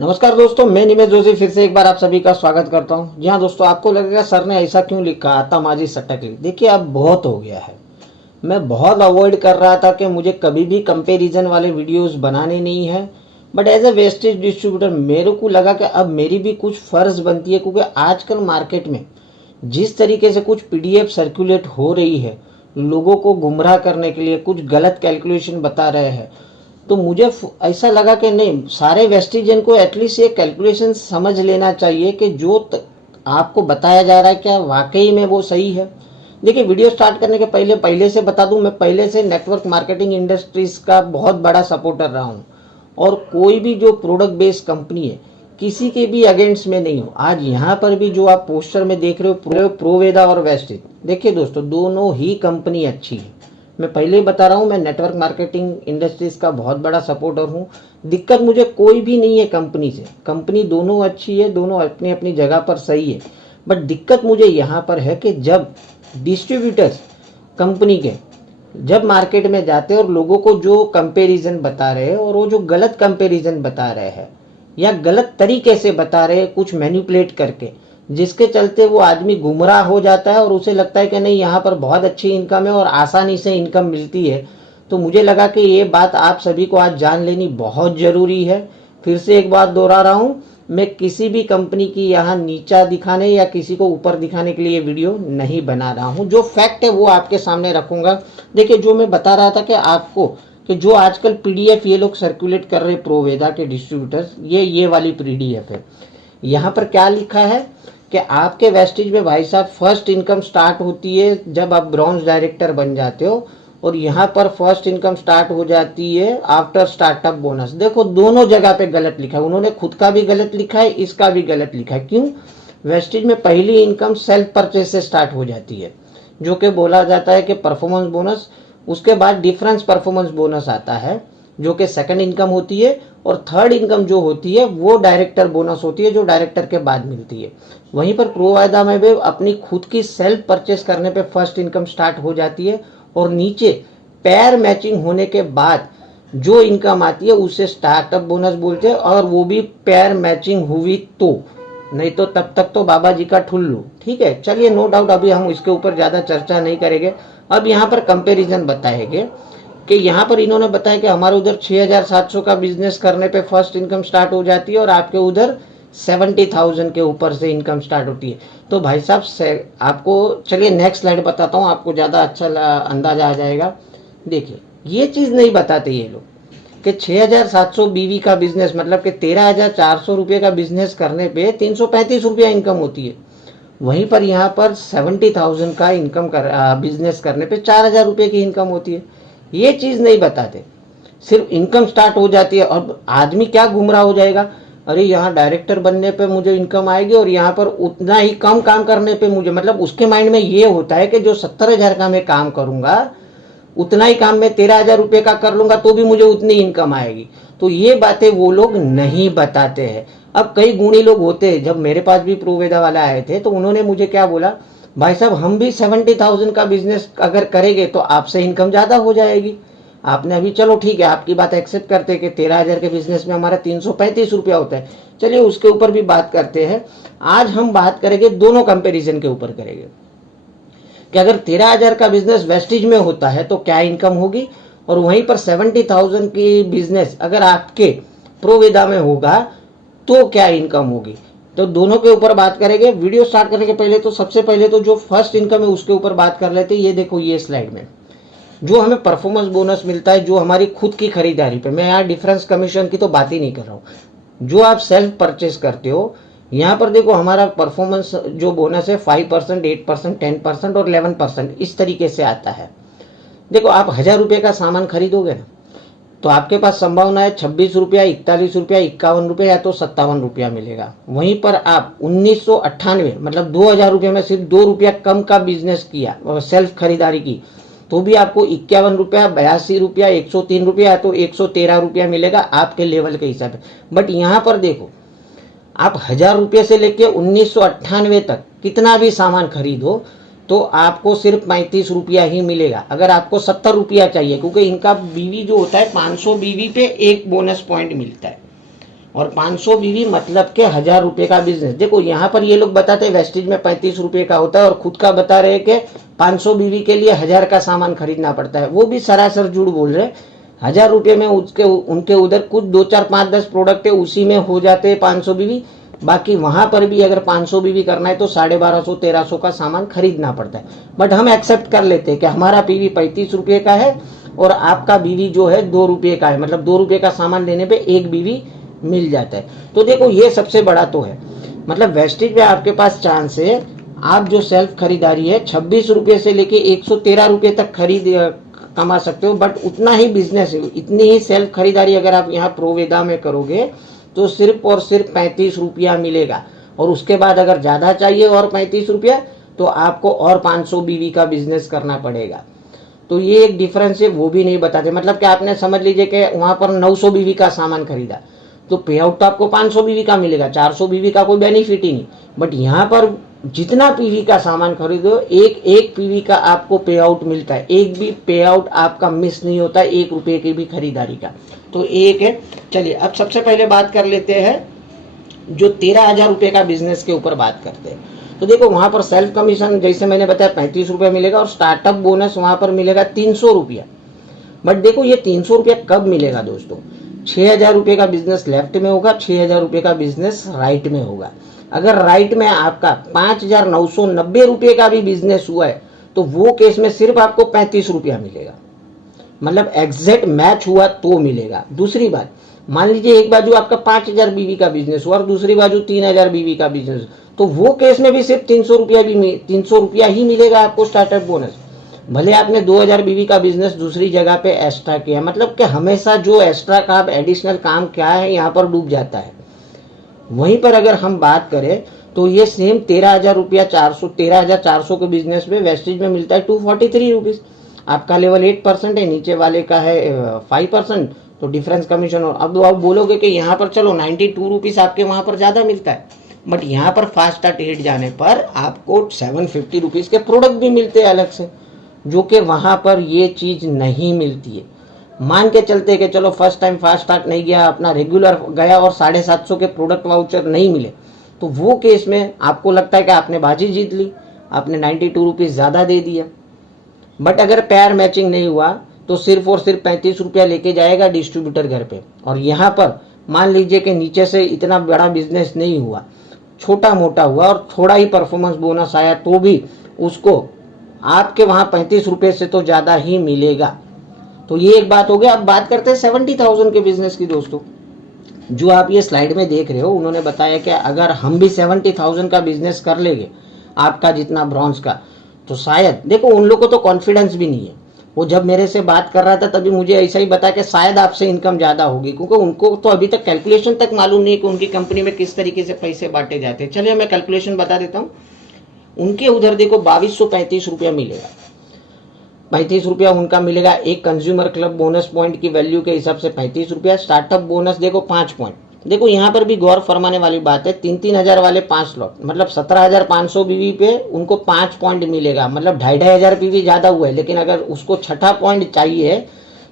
नमस्कार दोस्तों, मैं निमेश जोशी फिर से एक बार आप सभी का स्वागत करता हूं। जी हाँ दोस्तों, आपको लगेगा सर ने ऐसा क्यों लिखा, आता माझी सट्टा क्लिक। देखिए अब बहुत हो गया है। मैं बहुत अवॉइड कर रहा था कि मुझे कभी भी कंपैरिजन वाले वीडियोस बनाने नहीं है, but as a wastage distributor मेरे को लगा कि अब मेरी भी कुछ फर्ज बनती है, क्योंकि आजकल मार्केट में जिस तरीके से कुछ पीडीएफ सर्कुलेट हो रही है, लोगों को गुमराह करने के लिए कुछ गलत कैलकुलेशन बता रहे हैं, तो मुझे ऐसा लगा कि नहीं, सारे वेस्टिजन को एटलीस्ट ये कैलकुलेशन समझ लेना चाहिए कि जो आपको बताया जा रहा है क्या वाकई में वो सही है। देखिए, वीडियो स्टार्ट करने के पहले से बता दूं, मैं पहले से नेटवर्क मार्केटिंग इंडस्ट्रीज का बहुत बड़ा सपोर्टर रहा हूं और कोई भी जो प्रोडक्ट बेस्ड कंपनी है किसी के भी अगेंस्ट में नहीं हो। आज यहाँ पर भी जो आप पोस्टर में देख रहे हो प्रोवेदा और वेस्टेज, देखिए दोस्तों दोनों ही कंपनी अच्छी है। मैं पहले ही बता रहा हूँ, मैं नेटवर्क मार्केटिंग इंडस्ट्रीज का बहुत बड़ा सपोर्टर हूँ। दिक्कत मुझे कोई भी नहीं है कंपनी से, कंपनी दोनों अच्छी है, दोनों अपनी अपनी जगह पर सही है। बट दिक्कत मुझे यहाँ पर है कि जब डिस्ट्रीब्यूटर्स कंपनी के जब मार्केट में जाते हैं और लोगों को जो कंपैरिजन बता रहे हैं और वो जो गलत कंपैरिजन बता रहे हैं या गलत तरीके से बता रहे हैं, कुछ मैनिपुलेट करके, जिसके चलते वो आदमी गुमराह हो जाता है और उसे लगता है कि नहीं यहाँ पर बहुत अच्छी इनकम है और आसानी से इनकम मिलती है। तो मुझे लगा कि ये बात आप सभी को आज जान लेनी बहुत ज़रूरी है। फिर से एक बात दोहरा रहा हूँ, मैं किसी भी कंपनी की यहाँ नीचा दिखाने या किसी को ऊपर दिखाने के लिए वीडियो नहीं बना रहा हूँ। जो फैक्ट है वो आपके सामने रखूँगा। देखिए, जो मैं बता रहा था कि आपको कि जो आजकल पीडीएफ ये लोग सर्कुलेट कर रहे प्रोवेदा के डिस्ट्रीब्यूटर्स, ये वाली पीडीएफ है। यहाँ पर क्या लिखा है कि आपके वेस्टेज में भाई साहब फर्स्ट इनकम स्टार्ट होती है जब आप ब्रॉन्ज डायरेक्टर बन जाते हो, और यहाँ पर फर्स्ट इनकम स्टार्ट हो जाती है आफ्टर स्टार्टअप बोनस। देखो दोनों जगह पे गलत लिखा है, उन्होंने खुद का भी गलत लिखा है, इसका भी गलत लिखा है। क्यों? वेस्टेज में पहली इनकम सेल्फ परचेज से स्टार्ट हो जाती है, जो कि बोला जाता है कि परफॉर्मेंस बोनस। उसके बाद डिफरेंस परफॉर्मेंस बोनस आता है जो कि सेकंड इनकम होती है, और थर्ड इनकम जो होती है वो डायरेक्टर बोनस होती है, जो डायरेक्टर के बाद मिलती है। वहीं पर प्रोवाइडा में भी अपनी खुद की सेल्फ परचेस करने पे फर्स्ट इनकम स्टार्ट हो जाती है, और नीचे पैर मैचिंग होने के बाद जो इनकम आती है उसे स्टार्टअप बोनस बोलते हैं, और वो भी पैर मैचिंग हुई तो, नहीं तो तब तक तो बाबा जी का ठुल्लू। ठीक है, चलिए, नो डाउट अभी हम इसके ऊपर ज़्यादा चर्चा नहीं करेंगे। अब यहाँ पर कंपेरिजन बताएंगे कि यहाँ पर इन्होंने बताया कि हमारे उधर 6,700 का बिजनेस करने पे फर्स्ट इनकम स्टार्ट हो जाती है और आपके उधर 70,000 के ऊपर से इनकम स्टार्ट होती है। तो भाई साहब आपको, चलिए नेक्स्ट स्लाइड बताता हूँ, आपको ज़्यादा अच्छा अंदाजा आ जाएगा। देखिए, ये चीज़ नहीं बताते ये लोग कि 6,700 बीवी का बिजनेस मतलब कि 13,400 रुपये का बिजनेस करने पे 335 रुपया इनकम होती है। वहीं पर यहाँ पर 70,000 का इनकम बिजनेस करने पे 4,000 रुपये की इनकम होती है। ये चीज़ नहीं बताते, सिर्फ इनकम स्टार्ट हो जाती है और आदमी क्या गुमराह हो जाएगा, अरे यहाँ डायरेक्टर बनने पे मुझे इनकम आएगी और यहाँ पर उतना ही कम काम करने पे मुझे, मतलब उसके माइंड में ये होता है कि जो 70,000 का मैं काम करूँगा उतना ही काम मैं 13,000 रुपये का कर लूँगा तो भी मुझे उतनी इनकम आएगी। तो ये बातें वो लोग नहीं बताते हैं। अब कई गुणी लोग होते हैं, जब मेरे पास भी प्रोवेदा वाला आए थे तो उन्होंने मुझे क्या बोला, भाई साहब हम भी 70,000 का बिजनेस अगर करेंगे तो आपसे इनकम ज़्यादा हो जाएगी। आपने अभी, चलो ठीक है, आपकी बात एक्सेप्ट करते हैं कि 13,000 के बिजनेस में हमारा 335 रुपया होता है, चलिए उसके ऊपर भी बात करते हैं। आज हम बात करेंगे दोनों कंपेरिजन के ऊपर करेंगे कि अगर 13,000 का बिजनेस वेस्टेज में होता है तो क्या इनकम होगी, और वहीं पर 70,000 की बिजनेस अगर आपके प्रोवेदा में होगा तो क्या इनकम होगी। तो दोनों के ऊपर बात करेंगे। वीडियो स्टार्ट करने के पहले तो सबसे पहले तो जो फर्स्ट इनकम है उसके ऊपर बात कर लेते हैं। ये देखो, ये स्लाइड में जो हमें परफॉर्मेंस बोनस मिलता है, जो हमारी खुद की खरीदारी पे, मैं यहाँ डिफरेंस कमीशन की तो बात ही नहीं कर रहा हूँ, जो आप सेल्फ परचेस करते हो, यहाँ पर देखो हमारा परफॉर्मेंस जो बोनस है 5%, 8%, 10% और 11% इस तरीके से आता है। देखो, आप 1,000 रुपये का सामान खरीदोगे ना तो आपके पास संभावना है 26 रुपया, 41 रुपया, 51 रुपया या तो 57 रुपया मिलेगा। वहीं पर आप 1998 मतलब 2,000 रुपये में सिर्फ 2 रुपया कम का बिजनेस किया और सेल्फ खरीदारी की तो भी आपको 51 रुपया, 82 रुपया, 103 रुपया या तो 113 रुपया मिलेगा आपके लेवल के हिसाब से। बट यहाँ पर देखो, आप 1,000 रुपये से लेके 1998 तक कितना भी सामान खरीदो तो आपको सिर्फ 35 रुपया ही मिलेगा। अगर आपको 70 रुपया चाहिए, क्योंकि इनका बीवी जो होता है 500 बीवी पे एक बोनस पॉइंट मिलता है, और 500 बीवी मतलब के 1000 रुपए का बिजनेस। देखो यहाँ पर ये लोग बताते हैं वेस्टेज में 35 रुपए का होता है और खुद का बता रहे हैं कि 500 बीवी के लिए 1000 का सामान खरीदना पड़ता है। वो भी सरासर झूठ बोल रहे हैं। 1000 रुपए में उसके उनके उधर कुछ 2 4 5 10 प्रोडक्ट है, उसी में हो जाते हैं 500 बीवी। बाकी वहां पर भी अगर 500 बीवी करना है तो 1250 1300 का सामान खरीदना पड़ता है। बट हम एक्सेप्ट कर लेते हैं कि हमारा पीवी 35 रुपए का है और आपका बीवी जो है 2 रुपए का है, मतलब 2 रुपए का सामान लेने पे एक बीवी मिल जाता है। तो देखो ये सबसे बड़ा तो है, मतलब वेस्टेज में आपके पास चांस है। आप जो सेल्फ खरीदारी है 26 रुपए से लेके 113 रुपए तक खरीद कमा सकते हो, बट उतना ही बिजनेस है, इतनी ही सेल्फ खरीदारी अगर आप यहाँ प्रोवेदा में करोगे तो सिर्फ और सिर्फ 35 रुपया मिलेगा। और उसके बाद अगर ज़्यादा चाहिए और 35 रुपया तो आपको और 500 बीवी का बिजनेस करना पड़ेगा। तो ये एक डिफरेंस है, वो भी नहीं बताते। मतलब कि आपने समझ लीजिए कि वहाँ पर 900 बीवी का सामान खरीदा तो पे आउट तो आपको 500 बीवी का मिलेगा, 400 बीवी का कोई बेनिफिट ही नहीं। बट यहाँ पर जितना पीवी का सामान खरीदो एक एक पीवी का आपको पे आउट मिलता है, एक भी पे आउट आपका मिस नहीं होता, 1 रुपये की भी खरीदारी का। तो एक है। चलिए अब सबसे पहले बात कर लेते हैं जो 13,000 रुपये का बिजनेस के ऊपर बात करते हैं। तो देखो वहां पर सेल्फ कमीशन जैसे मैंने बताया 35 रुपये मिलेगा और स्टार्टअप बोनस वहां पर मिलेगा 300 रुपया। बट देखो ये 300 रुपया कब मिलेगा दोस्तों, 6,000 रुपये का बिजनेस लेफ्ट में होगा, 6,000 रुपये का बिजनेस राइट में होगा। अगर राइट में आपका 5,990 रुपये का भी बिजनेस हुआ है तो वो केस में सिर्फ आपको 35 रुपया मिलेगा, मतलब एग्जैक्ट मैच हुआ तो मिलेगा। दूसरी बात, मान लीजिए एक बाजू आपका 5,000 बीवी का बिजनेस हुआ और दूसरी बाजू 3,000 बीवी का बिजनेस, तो वो केस में भी सिर्फ 300 रुपया ही मिलेगा आपको स्टार्टअप बोनस। भले आपने 2,000 बीवी का बिजनेस दूसरी जगह पे एक्स्ट्रा किया, मतलब कि हमेशा जो एक्स्ट्रा का एडिशनल काम क्या है यहाँ पर डूब जाता है। वहीं पर अगर हम बात करें तो ये सेम 13,000 रुपया 13,400 के बिजनेस में वेस्टेज में मिलता है 243 रुपीज। आपका लेवल 8% है, नीचे वाले का है 5%, तो डिफरेंस कमीशन। और अब आप बोलोगे कि यहाँ पर चलो 92 रुपीज आपके वहां पर ज्यादा मिलता है, बट यहाँ पर फास्ट स्टार्ट 8 जाने पर आपको 750 रुपीज के प्रोडक्ट भी मिलते हैं अलग से, जो कि वहां पर ये चीज नहीं मिलती है। मान के चलते कि चलो फर्स्ट टाइम फास्ट स्टार्ट नहीं गया, अपना रेगुलर गया और 750 के प्रोडक्ट वाउचर नहीं मिले, तो वो केस में आपको लगता है कि आपने बाजी जीत ली, आपने 92 रुपीज ज्यादा दे दिया। बट अगर पेयर मैचिंग नहीं हुआ तो सिर्फ और सिर्फ 35 रुपया लेके जाएगा डिस्ट्रीब्यूटर घर पे। और यहाँ पर मान लीजिए कि नीचे से इतना बड़ा बिजनेस नहीं हुआ, छोटा मोटा हुआ और थोड़ा ही परफॉर्मेंस बोनस आया, तो भी उसको आपके वहां 35 रुपये से तो ज्यादा ही मिलेगा। तो ये एक बात हो गई। अब बात करते हैं 70,000 के बिजनेस की दोस्तों। जो आप ये स्लाइड में देख रहे हो, उन्होंने बताया कि अगर हम भी 70,000 का बिजनेस कर लेंगे आपका जितना ब्रॉन्ज का, तो शायद देखो उन लोगों को तो कॉन्फिडेंस भी नहीं है। वो जब मेरे से बात कर रहा था तभी मुझे ऐसा ही बताया कि शायद आपसे इनकम ज्यादा होगी, क्योंकि उनको तो अभी तक कैलकुलेशन तक मालूम नहीं है कि उनकी कंपनी में किस तरीके से पैसे बांटे जाते हैं। चलिए मैं कैलकुलेशन बता देता हूँ। उनके उधर देखो 2235 रुपया मिलेगा, 35 रुपया उनका मिलेगा। एक कंज्यूमर क्लब बोनस पॉइंट की वैल्यू के हिसाब से 35 रुपया। स्टार्टअप बोनस देखो 5 पॉइंट। देखो यहाँ पर भी गौर फरमाने वाली बात है, 3-3 हजार वाले 5 लॉट, मतलब 17,500 बीवी पे उनको 5 पॉइंट मिलेगा, मतलब 2,500 बीवी ज्यादा हुआ है। लेकिन अगर उसको छठा पॉइंट चाहिए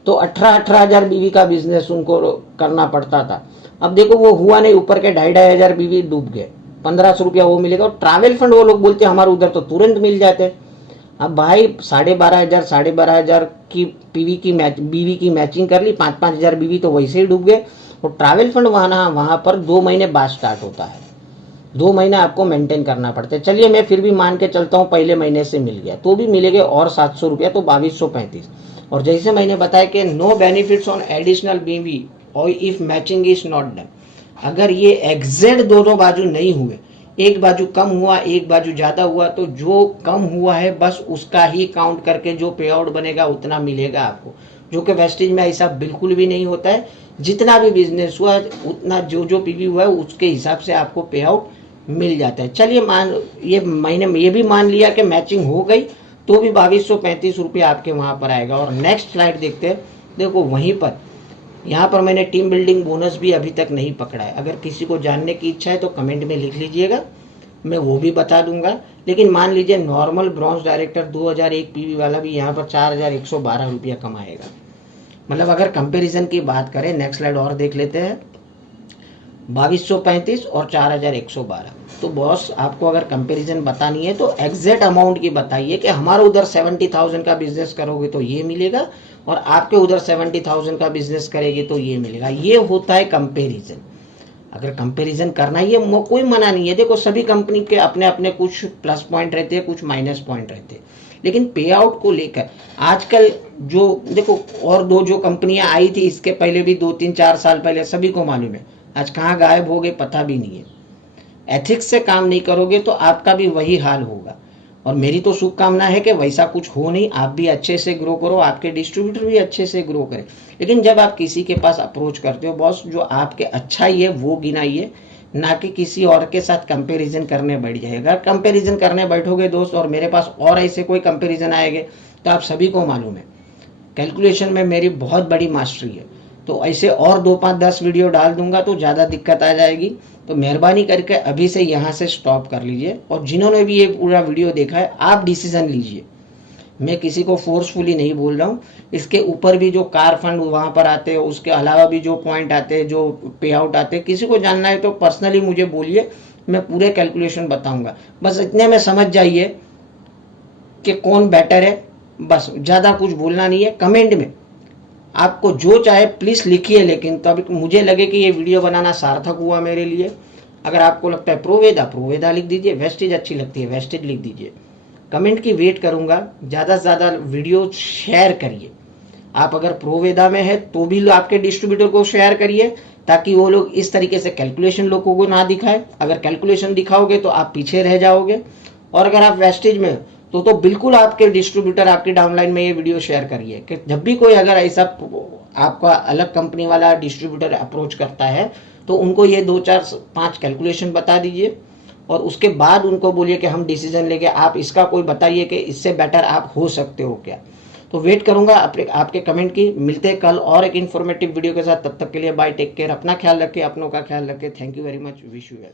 तो 18 हजार बीवी का बिजनेस उनको करना पड़ता था। अब देखो वो हुआ नहीं, ऊपर के 2,500 बीवी डूब गए, 1,500 रुपया वो मिलेगा। और ट्रैवल फंड वो लोग बोलते हैं हमारे उधर तो तुरंत मिल जाते। अब भाई 12,500 की बीवी की मैचिंग कर ली, 5-5 हजार बीवी तो वैसे ही डूब गए। और ट्रैवल फंड वहां पर 2 महीने बाद स्टार्ट होता है, 2 महीने आपको मेंटेन करना पड़ता है। चलिए मैं फिर भी मान के चलता हूँ पहले महीने से मिल गया तो भी मिलेगा और 700 रुपया, तो 2235। और जैसे मैंने बताया कि नो बेनिफिट्स ऑन एडिशनल बीवी और if matching is not done. अगर ये एग्जैक्ट दोनों बाजू नहीं हुए, एक बाजू कम हुआ एक बाजू ज्यादा हुआ, तो जो कम हुआ है बस उसका ही काउंट करके जो पे आउट बनेगा उतना मिलेगा आपको, जो कि वेस्टेज में ऐसा बिल्कुल भी नहीं होता है। जितना भी बिजनेस हुआ उतना जो पीवी हुआ है उसके हिसाब से आपको पे आउट मिल जाता है। चलिए ये महीने में ये भी मान लिया कि मैचिंग हो गई तो भी 2235 रुपया आपके वहां पर आएगा। और नेक्स्ट स्लाइड देखते हैं। देखो वहीं पर यहाँ पर मैंने टीम बिल्डिंग बोनस भी अभी तक नहीं पकड़ा है। अगर किसी को जानने की इच्छा है तो कमेंट में लिख लीजिएगा, मैं वो भी बता दूंगा। लेकिन मान लीजिए नॉर्मल ब्रॉन्ज डायरेक्टर 2001 पीवी वाला भी यहाँ पर 4,112 रुपया कमाएगा। मतलब अगर कंपैरिजन की बात करें, नेक्स्ट स्लाइड और देख लेते हैं। 2235 और 4112। तो बॉस आपको अगर कंपैरिजन बतानी है तो एग्जैक्ट अमाउंट की बताइए कि हमारा उधर 70,000 का बिजनेस करोगे तो ये मिलेगा और आपके उधर 70,000 का बिजनेस करेगी तो ये मिलेगा। ये होता है कंपैरिजन। अगर कंपैरिजन करना ही है कोई मना नहीं है। देखो सभी कंपनी के अपने अपने कुछ प्लस पॉइंट रहते हैं, कुछ माइनस पॉइंट रहते हैं, लेकिन पे आउट को लेकर आजकल जो देखो और दो जो कंपनियां आई थी इसके पहले भी 2-3-4 साल पहले, सभी को मालूम है आज कहाँ गायब हो गए पता भी नहीं है। एथिक्स से काम नहीं करोगे तो आपका भी वही हाल होगा। और मेरी तो शुभकामना है कि वैसा कुछ हो नहीं, आप भी अच्छे से ग्रो करो, आपके डिस्ट्रीब्यूटर भी अच्छे से ग्रो करें। लेकिन जब आप किसी के पास अप्रोच करते हो बॉस, जो आपके अच्छा ही है वो गिनाइए, ना कि किसी और के साथ कंपैरिजन करने बैठ जाए। अगर कंपैरिजन करने बैठोगे दोस्त और मेरे पास और ऐसे कोई कंपैरिजन आएंगे तो आप सभी को मालूम है कैलकुलेशन में मेरी बहुत बड़ी मास्टरी है। तो ऐसे और 2-5-10 वीडियो डाल दूंगा तो ज़्यादा दिक्कत आ जाएगी। तो मेहरबानी करके अभी से यहाँ से स्टॉप कर लीजिए। और जिन्होंने भी ये पूरा वीडियो देखा है आप डिसीजन लीजिए। मैं किसी को फोर्सफुली नहीं बोल रहा हूँ। इसके ऊपर भी जो कार फंड वहाँ पर आते हैं, उसके अलावा भी जो पॉइंट आते हैं, जो पे आउट आते हैं, किसी को जानना है तो पर्सनली मुझे बोलिए, मैं पूरे कैलकुलेशन बताऊँगा। बस इतने में समझ जाइए कि कौन बेटर है। बस ज़्यादा कुछ बोलना नहीं है। कमेंट में आपको जो चाहे प्लीज़ लिखिए, लेकिन तब मुझे लगे कि ये वीडियो बनाना सार्थक हुआ मेरे लिए। अगर आपको लगता है प्रोवेदा लिख दीजिए, वेस्टेज अच्छी लगती है वेस्टेज लिख दीजिए। कमेंट की वेट करूंगा। ज़्यादा से ज़्यादा वीडियो शेयर करिए। आप अगर प्रोवेदा में है तो भी आपके डिस्ट्रीब्यूटर को शेयर करिए, ताकि वो लोग इस तरीके से कैलकुलेशन लोगों को ना दिखाए। अगर कैलकुलेशन दिखाओगे तो आप पीछे रह जाओगे। और अगर आप वेस्टेज में तो बिल्कुल आपके डिस्ट्रीब्यूटर आपकी डाउनलाइन में ये वीडियो शेयर करिए कि जब भी कोई अगर ऐसा आपका अलग कंपनी वाला डिस्ट्रीब्यूटर अप्रोच करता है तो उनको ये 2-4-5 कैलकुलेशन बता दीजिए और उसके बाद उनको बोलिए कि हम डिसीजन लेके आप इसका कोई बताइए कि इससे बेटर आप हो सकते हो क्या। तो वेट करूंगा आपके कमेंट की। मिलते हैं कल और एक इन्फॉर्मेटिव वीडियो के साथ। तब तक के लिए बाय, टेक केयर, अपना ख्याल रखिए, अपनों का ख्याल रखिए। Thank you very much, wish you well.